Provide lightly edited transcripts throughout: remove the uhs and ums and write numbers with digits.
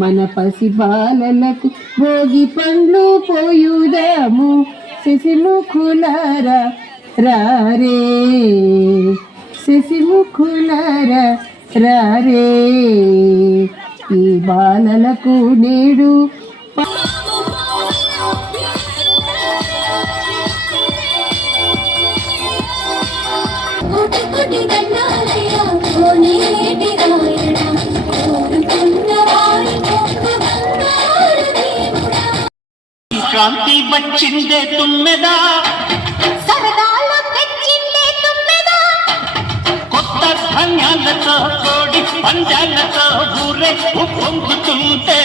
మన పసి బాలలకు భోగి పండ్లు పోయుదాము శశిముఖులారా రారే శశిముఖులారా రారే ఈ బాలలకు నేడు క్రాంతి వచ్చిందే తుమ్మెదా సరదాలు తెచ్చిందే తుమ్మెదా కొత్త ధాన్యాలతో కోడి పంజాలతో ఊరే పొంగుతుంటే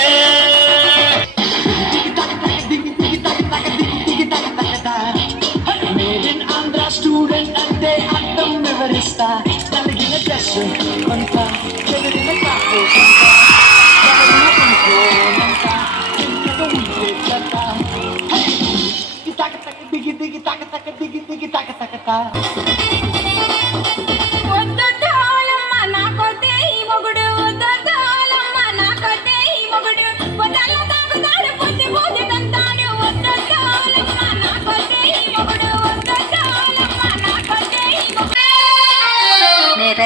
ఆంధ్ర స్టూడెంట్ అంటే అర్థం వివరిస్తా కలిగిన డ్రెస్ కొంత చెదిరిన కాపు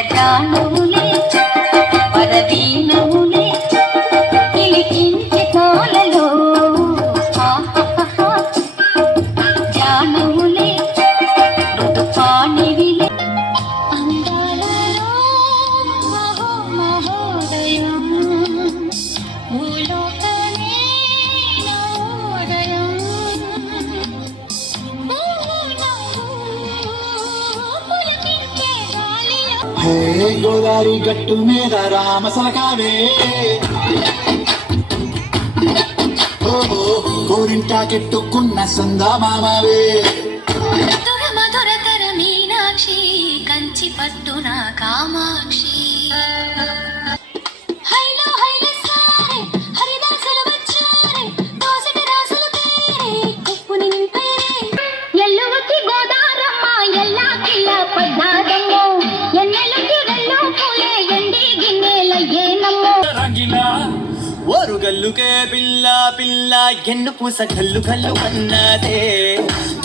జానులే పరవీనములే ఇలికించి కాలలో జానులే ఋతుపాణివిలే అందాలలో మహోదయం భూలోకనే నవోదయం హే గోదావరి గట్టు మీద రామ సలకావే కోరింటాకెట్టుకున్న సందా మామవే మధురతర మీనాక్షి కంచి పట్టున కామాక్షి ఓరుగల్లుకే పిల్ల పిల్ల ఎన్ను పూస కల్లు కల్లు కన్నదే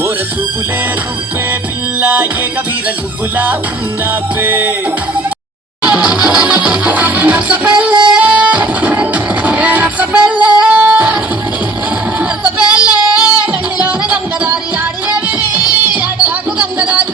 ఓర చూపులే రువ్వే పిల్ల ఏ కబీర నువ్వులా ఉన్నావే గంగదారి ఆడియే ఆడలాకు గంగదారి